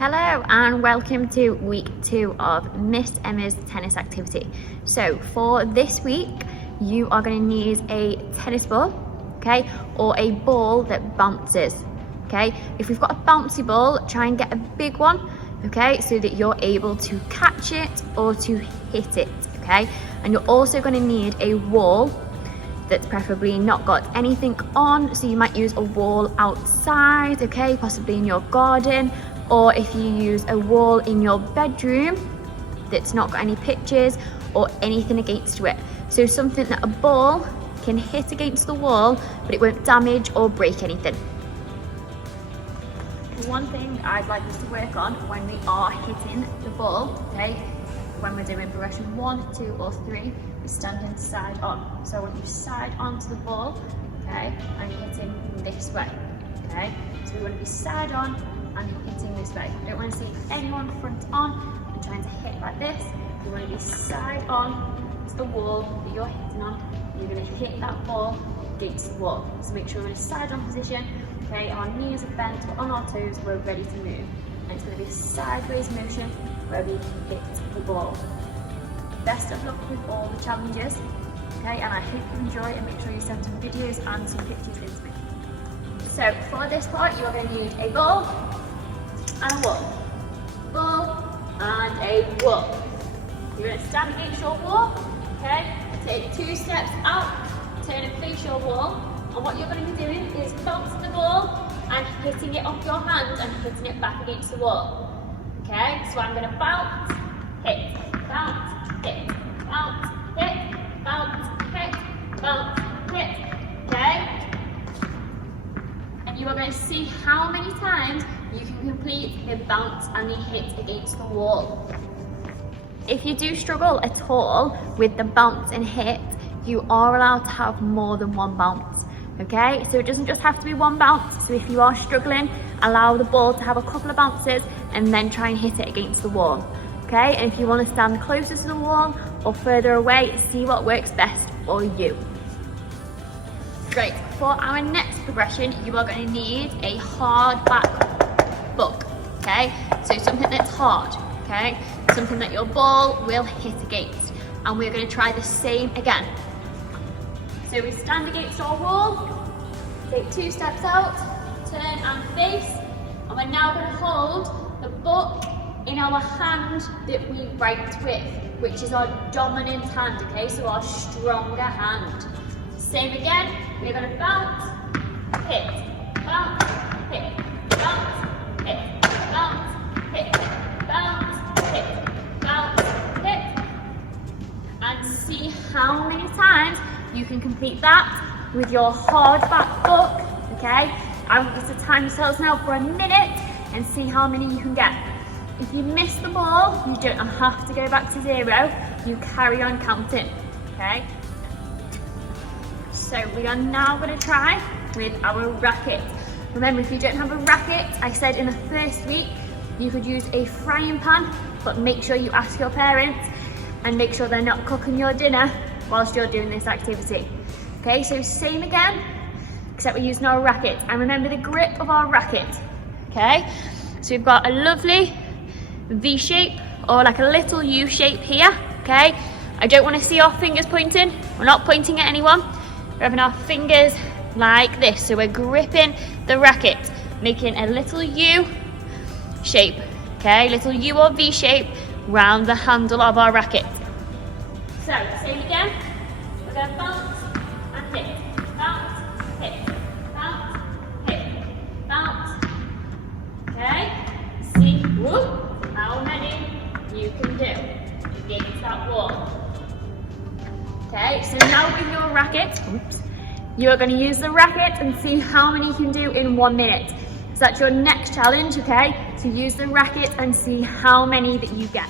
Hello and welcome to week 2 of Miss Emma's tennis activity. So for this week, you are going to need a tennis ball, okay, or a ball that bounces, okay. If we've got a bouncy ball, try and get a big one, okay, so that you're able to catch it or to hit it, okay. And you're also going to need a wall that's preferably not got anything on, so you might use a wall outside, okay, possibly in your garden, or if you use a wall in your bedroom that's not got any pictures or anything against it. So something that a ball can hit against the wall, but it won't damage or break anything. One thing I'd like us to work on when we are hitting the ball, okay, when we're doing progression 1, 2 or 3, is standing side on. So I want you side onto the ball, okay, and hitting this way, okay. So we want to be side on and hitting this way. I don't want to see anyone front on and trying to hit like this. You want to be side on to the wall that you're hitting on. You're going to hit that ball against the wall. So make sure we're in a side on position, okay, our knees are bent, we're on our toes, we're ready to move. And it's going to be a sideways motion where we can hit the ball. Best of luck with all the challenges, okay, and I hope you enjoy, and make sure you send some videos and some pictures in to me. So for this part, you're going to need a ball and a wall. Ball and a wall. You're going to stand against your wall, okay? Take 2 steps out, turn and face your wall. And what you're going to be doing is bouncing the ball and hitting it off your hand and hitting it back against the wall. Okay? So I'm going to bounce, hit, bounce, hit, bounce, hit, bounce, hit, bounce, hit. Okay? And you are going to see how many times you can complete the bounce and the hit against the wall. If you do struggle at all with the bounce and hit, you are allowed to have more than one bounce, okay? So it doesn't just have to be one bounce. So if you are struggling, allow the ball to have a couple of bounces and then try and hit it against the wall, okay? And if you want to stand closer to the wall or further away, see what works best for you. Great. For our next progression, you are going to need a hard back book, okay? So something that's hard, okay? Something that your ball will hit against. And we're going to try the same again. So we stand against our wall, take 2 steps out, turn and face, and we're now going to hold the book in our hand that we write with, which is our dominant hand, okay? So our stronger hand. Same again, we're going to bounce, hit, bounce, hit, bounce, hit, bounce, hit, bounce, hit, bounce, hit. And see how many times you can complete that with your hard back book, okay? I want you to time yourselves now for a minute and see how many you can get. If you miss the ball, you don't have to go back to 0, you carry on counting, okay? So we are now going to try with our racket. Remember, if you don't have a racket, I said in the first week, you could use a frying pan, but make sure you ask your parents and make sure they're not cooking your dinner whilst you're doing this activity. Okay, so same again, except we're using our racket. And remember the grip of our racket, okay? So we've got a lovely V shape or like a little U shape here, okay? I don't want to see our fingers pointing. We're not pointing at anyone. We're having our fingers like this. So we're gripping the racket, making a little U shape, okay? Little U or V shape round the handle of our racket. So, same again. We're going to bounce and hit, bounce, hit, bounce, hit, bounce. Okay? See how many you can do against that wall. Okay, so now with your racket, you are going to use the racket and see how many you can do in 1 minute. So that's your next challenge, okay? To use the racket and see how many that you get.